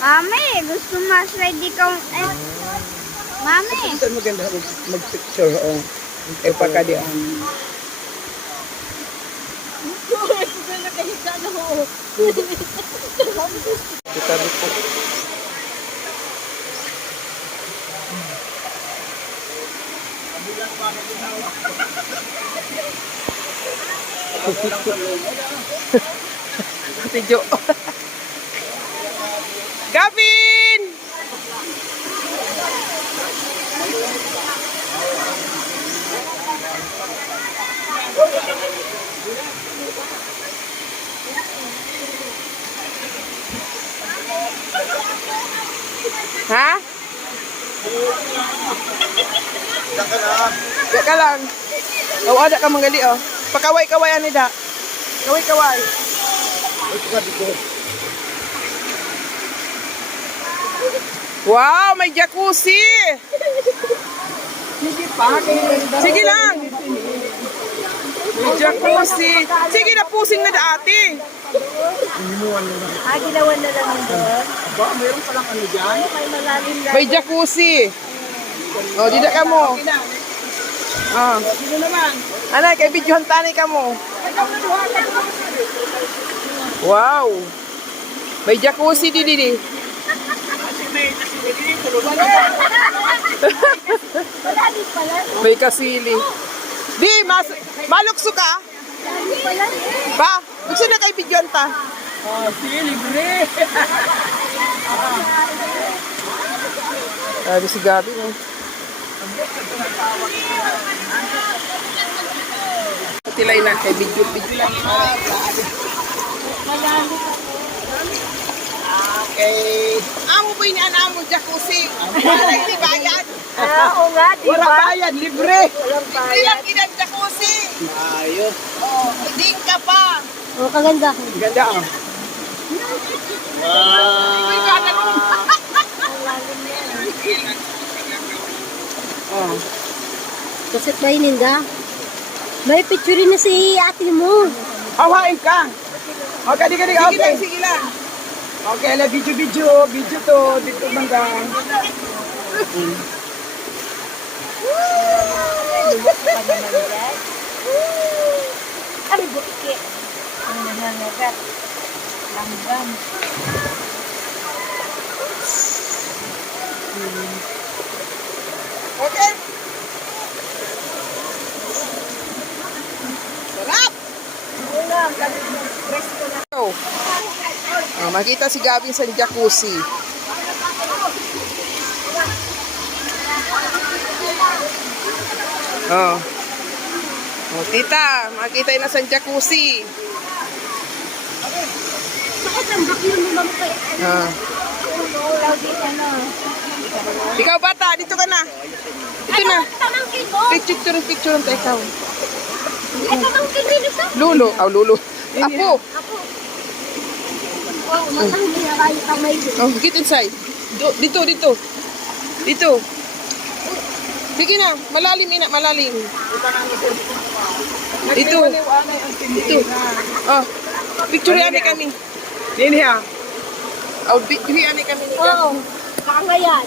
Mami, gusto mas ready ka. Mami. Ito maganda mag-picture. Eh, pagka di ang... Kita dito. Tijo. Gavin! Ha? Diyan ka lang. O, ada ka manggali, oh. Pakaway-kaway, ani da. Kaway-kaway. Wow, may jacuzzi! Sige lang. May jacuzzi. Sige na, pusing na dati. Ginawan na lang doon. Ba, mayroon palang ano dyan? May malalim lang. May jacuzzi. O, dida ka mo. Sino naman? Ano, kay videohan tani ka mo. Wow. May jacuzzi di. Malalim pala. May kasili. Di, malukso ka? Malalim pala. Ba, gusto na kay videohan ta. Libre. Sabi si Gabi, no? Tilay na kay video lang. Okay. Amo ba ini amo jacuzzi? Wala hindi bayad. Oo nga, di Wala ba? bayad, libre. Walang Libre bayad. lang inang jacuzzi. Ayos. Oh, hindi ka pa. Oo, kaganda. Ganda ah. Oh. Kasi kainin ka. May picture na si ate mo. Hawain ka. Okay, okay. Sige lang, sige lang. Okay, la video to dito bangga. Ay, buki. Ang nangangagat. Langgam. Okay. Sarap. Oh, makita si Gavin sa jacuzzi. Oh. Oh, tita, makita na sa jacuzzi. Bakit ang bakyo mo naman kayo? Ah. Ulaw dito, ano? Ikaw bata, dito ka na. Dito na. Tamangkin mo? Picture ang ikaw. Ay, tamangkin din ito. Lulo. Lulo. Apo. Oh, matanggi na kayo kamay din. Oh, get inside. Dito. Dito. Sige na, malalim. Dito. Oh, picture yan kami. Dini ha. Oh, picture yan kami. Oo. Kangayan.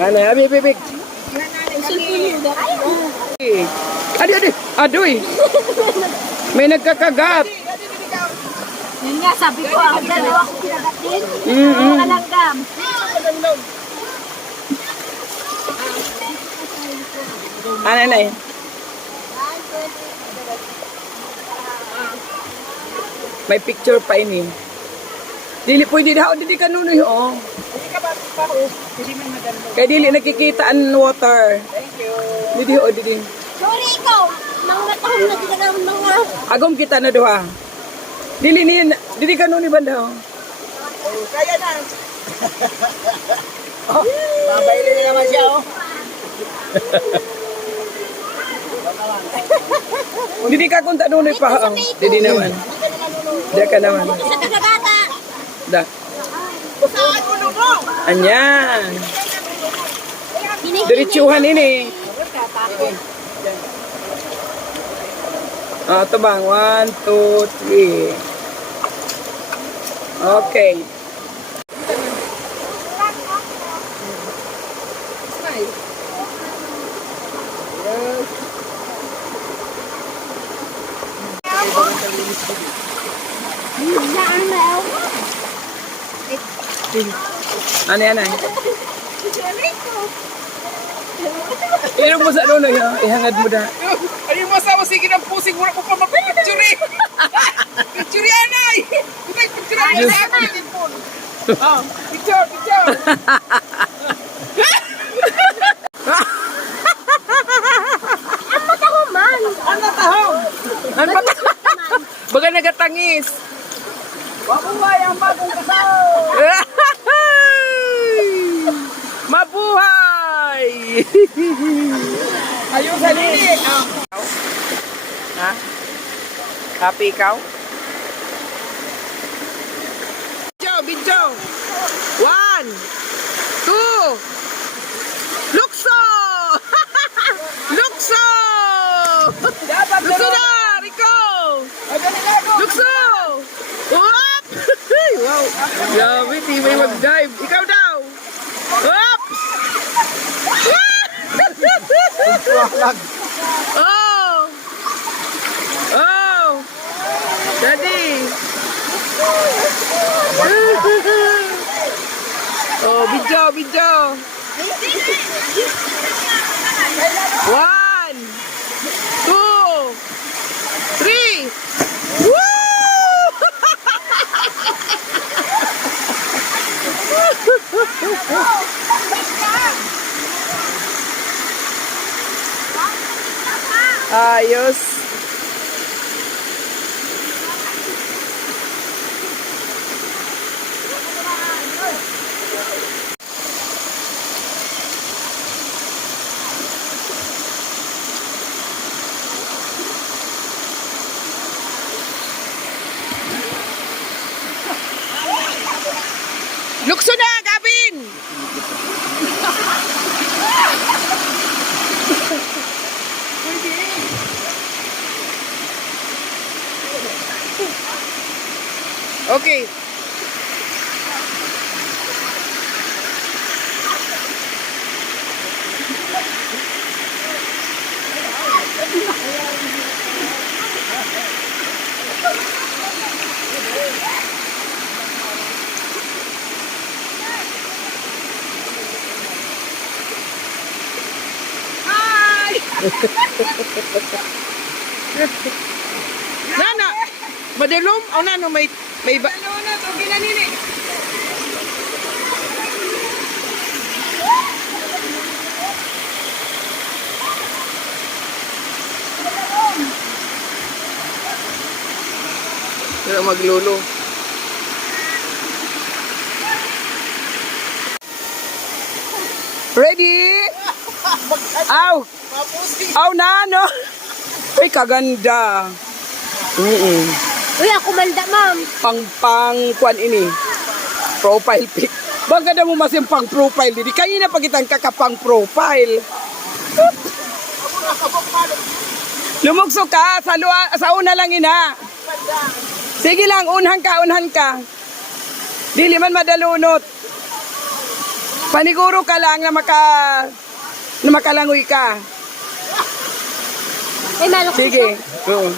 Ano, bibig. Sulpin mo. Adoy. May nagkakagat. Yun nga, sabi ko, ang dalawa ko kinagatin. Mm-hmm. Ang kalanggam. Ano. May picture pa ini. Dili pwede daw, dili ka nunoy, oh. Dili ka ba pa, oh. Dili man maganda. Kaya dili nakikita ang water. Thank you. Dili. Sorry, ikaw. Mga taon na ginagawin mga... Agom kita na doha. Dili ka nunoy banda, oh. Kaya na. Oh, mabaili na naman siya, oh. Dili ka kunta nunoy pa, oh. Dili naman. Diyan ka naman. Sa tagabata. Da. Anyan. Diretsuhan ini. Ah, ito bang? 1, 2, 3. Okay. Smile. Yes. Ano yan ay? Ilong mo sa ano na yan? Ihangad mo na. Ano yung masawa? Sige ng pusing. Wala ko pa magpipicture eh. Picture yan ay. Tutay picture yan. Oh, picture. Ano ba? Baga nagatangis. Mabuhay ang bagong kasal. Mabuhay! Ayun sa lili. Ha? Happy ikaw? Video! 1, 2, Lukso! Lukso! Lukso na! Rico! Lukso! Whoop! Wow! Grabe, di may mag-dive. Ikaw daw! Whoop! Oh! Oh! Daddy! Oh, video! 1, 2, 3! Woo! Ayos. Lukso na, Gavin! Okay. Nana, madulom o nano may ba? Ano na ito? Ginanini. Wala maglulo. Ready? Aw! Aw na, no? Uy, kaganda. Uy, ako malda, ma'am. Pang kwan ini. Profile pic. Bang ganda mo masin pang profile. Di kayo na pagitang kakapang profile. Lumugso ka. Sa una lang ina. Sige lang, unhan ka. Dili man madalunot. Paniguro ka lang na makalangoy ka. Ay, malok. Sige. Oo.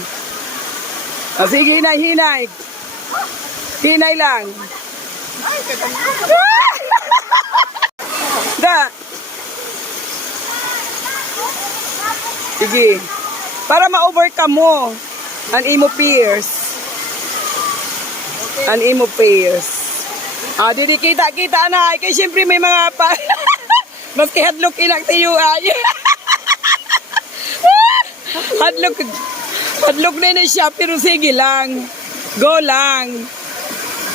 Sige, hinay. Hinay lang. Da. Sige. Para ma-overcome mo ang imo fears. Ang imo fears. Didi kita na. Kaya siyempre may mga pa... Maski hadlok inak tayo ay. Hadlok na siya, pero sige lang. Go lang.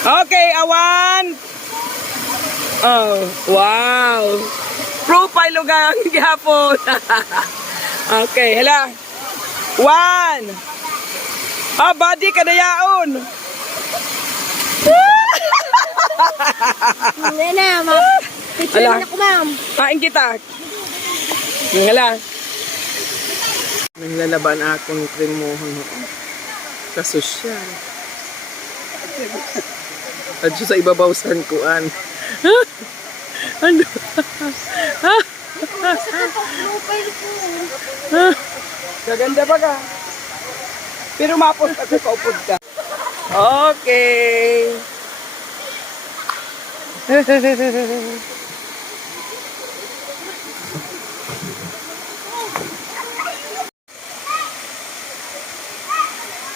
Okay, awan. Oh, wow. Profile lugang gihapon. Okay, hala. 1. Body kadayaon. Hindi na, ma'am. Picture Ala. na ako, ma'am. Kain kita. Hala. Naglalaban akong krimuhon. Kasosyal. At sa ibabaw san kuan. Ano? Gaganda ba ka? Pero mapos ako kaupod ka. Okay.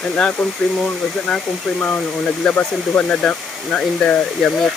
Na akong primon, kasi na akong primon, naglabas ang duha na inda yamit.